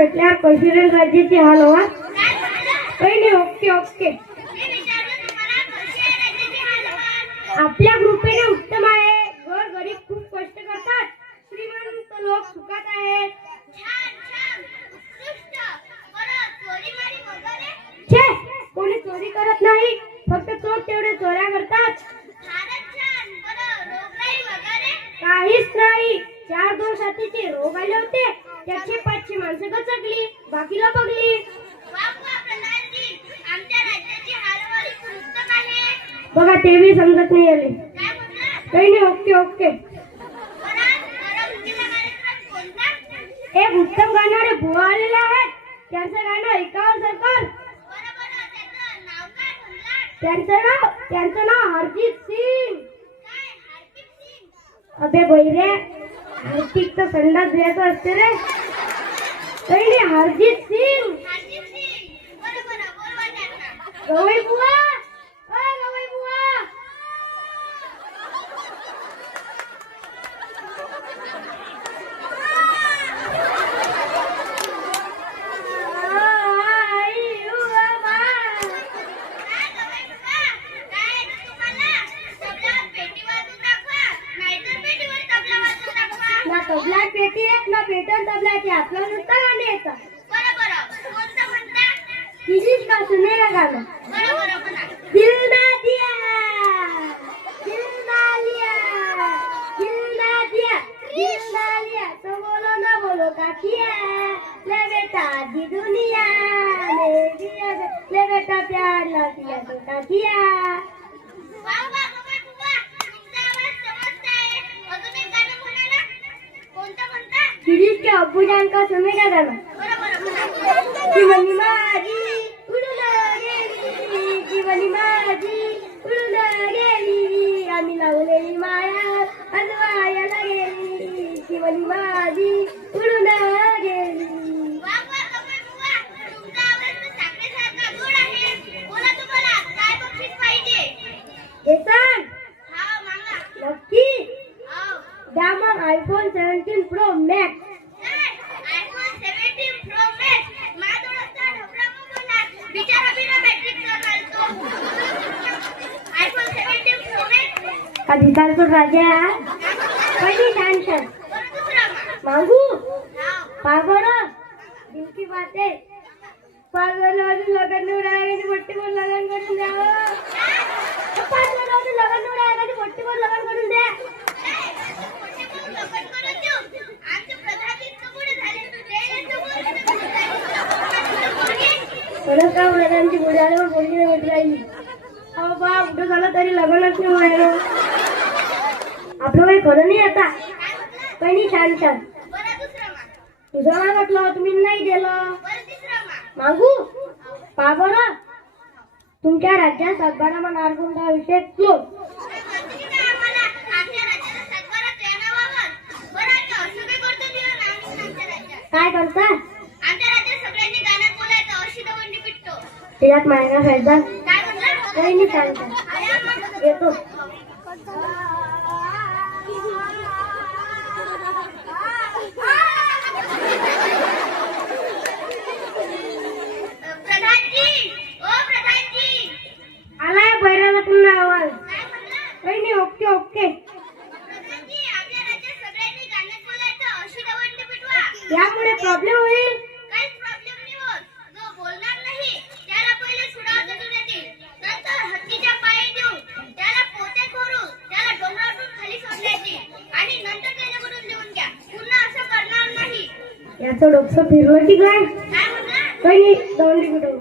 भेटल्यावर कशी राहील हाल हवा काही नाही ओके ओके. आपल्या कृपेने उत्तम आहे. घर गरीब खूप कष्ट करतात. श्रीमंत लोक सुखात आहेत. कोणी चोरी करत नाही. फक्त चोर तेवढे चोऱ्या करतात. काहीच नाही. चार दोन साथीचे रोग आले होते. त्याचे पाचशे माणसं गचकली बाकीला बघली. बघा ते बी समजत नाही आले. काही नाही ओके ओके. एक उत्तम गाणारे बुवा आलेले आहेत. त्यांचं गाणं ऐकावं सरकार. त्यांचं नाव त्यांचं नाव हरजित सिंग. अबे बैरे हार्दिक तर संडास द्यायचं असते रे. काही नाही हरजित सिंग. गवई बुवा. गवई बुवा. ना तबला पेटी एक ना पेटन तबल्याची आपल्याला किसीच का सुनेगा गाणं बेटा दुनिया. ले बेटा प्यार ना किया का किया के अब्बू जान का सुनेगा गाणं जीवनी माझी उडून गेली जीवनी माझी उडून गेली आम्ही लावलेली माया अजवायाला गेली जीवनी माझी कधी चालतो राजा कधी टेन्शन मागू पागोर दिल की बात आहे पागोर अजून लग्न निवडायला मोठी पण लग्न करून द्यावं पागोर अजून लग्न निवडायला मोठी पण लग्न करून द्या खरंच का मुलांची मुलाला मुलगी होत राहिली अहो बा कुठं झालं तरी लग्नच नाही व्हायला आपलं काही खरं नाही आता. काही छान छान तुझं म्हटलं तुम्ही नाही दिलं. मागू? पा बरं. तुमच्या राज्यात सातबारा मन आरगुंडा विषय क्लोज. काय करता? त्याच्यात महिना फायदा काही नाही सांगता येतो. याचं डोकं फिरलं की काय? काही नाही दौंडी कुठं?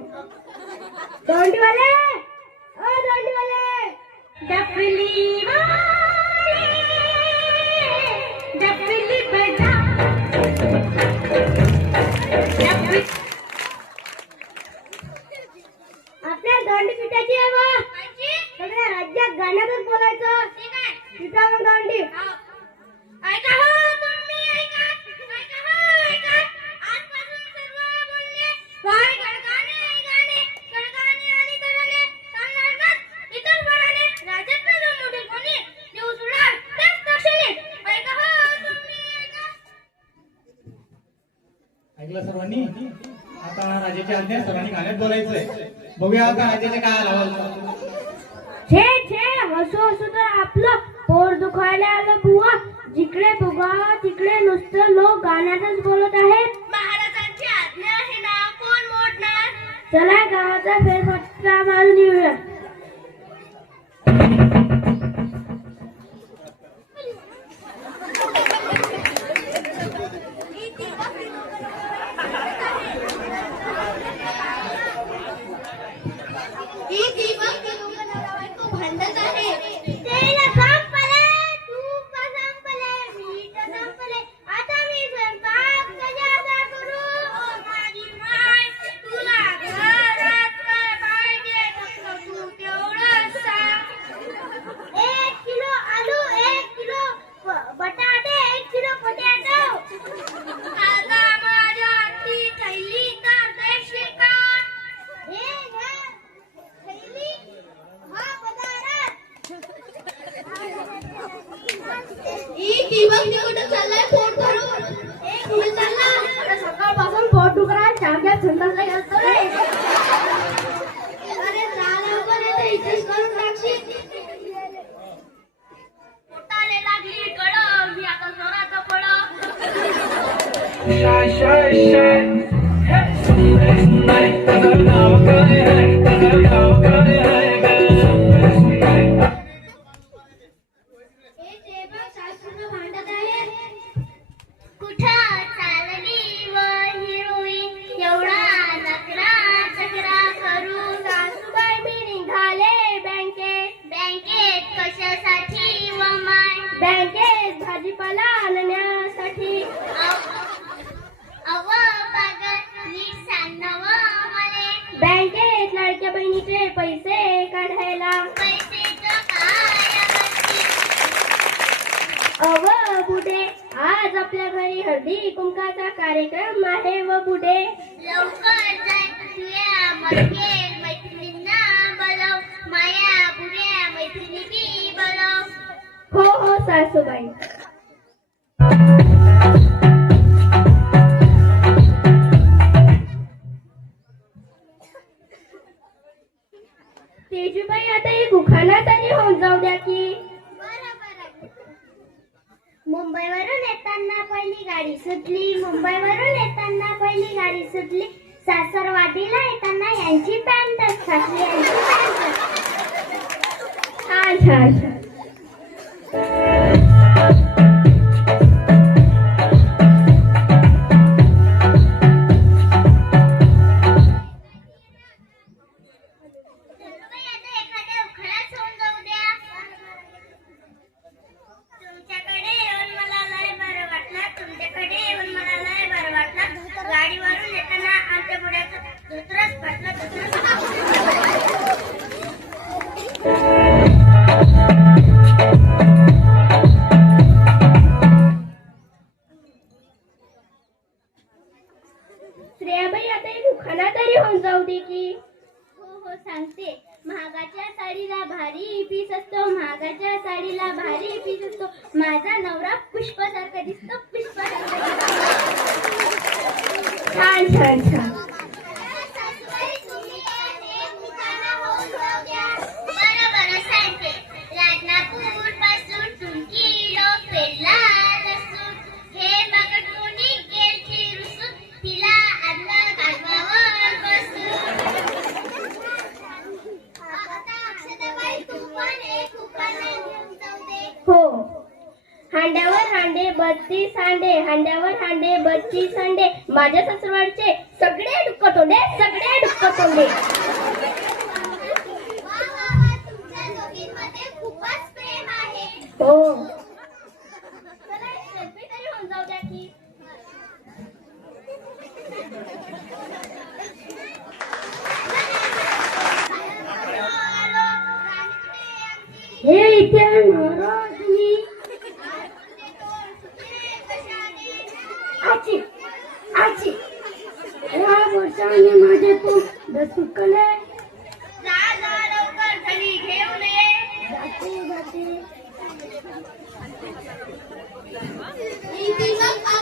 दौंडीवाले! ओ दौंडीवाले! डफली घेतलं सर्वांनी. आता राजाची आज्ञा सर्वांनी गाण्यात बोलायचंय. बघूया आता राजाचे काय लावाल छे छे हसू हसू तर आपलं पोर दुखायला आलं बुवा. जिकडे बघा तिकडे नुसतं लोक गाण्यातच बोलत आहेत. महाराजांची आज्ञा आहे ना कोण मोडणार? चला गावाचा फेरफटका मारून येऊया. Hey. आज आपल्या घरी हळदी कुंकाचा कार्यक्रम आहे व पुढे? हो हो सासूबाई. तेजूबाई आता एक उखाणा आणि होऊन जाऊ द्या की. मुंबईवरून येताना पहिली गाडी सुटली. मुंबईवरून येताना पहिली गाडी सुटली. सासरवाडीला येताना यांची पॅन्ट फाटली यांची पॅन्ट छान छान. हांडे बत्तीस हांडे हांड्यावर हांडे बत्तीस हांडे. माझ्या ससुरालचे सगळे डुक्कटोंडे सगळे डुक्कटोंडे हो. हे इथे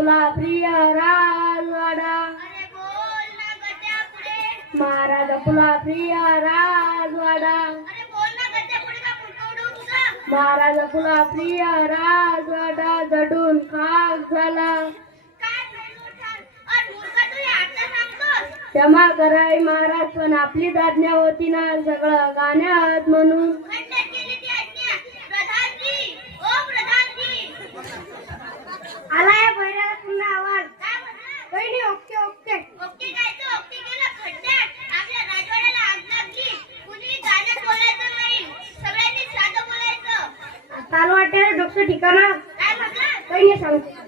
आपला प्रिय राजवाडा. महाराज आपला प्रिय राजवाडा. महाराज आपला प्रिय राजवाडा जडून खाक झाला. क्षमा कराय महाराज पण आपलीच आज्ञा होती ना सगळं गाण्यात म्हणून खंडन केली ती आज्ञा प्रधानजी ओ प्रधानजी आलाय बैराला पुन्हा आवाज. नाही ओके ओके. ओके काय तो ओके केलं? खड्ड्यात. आपल्या राजवाड्याला आग लागली. कुणी गाण्यात बोलायचं नाही. सगळ्यांनी साधं बोलायचं. चालू वाटेल डोकं ठिकाणा. काय म्हटलं? काही नाही सांगतो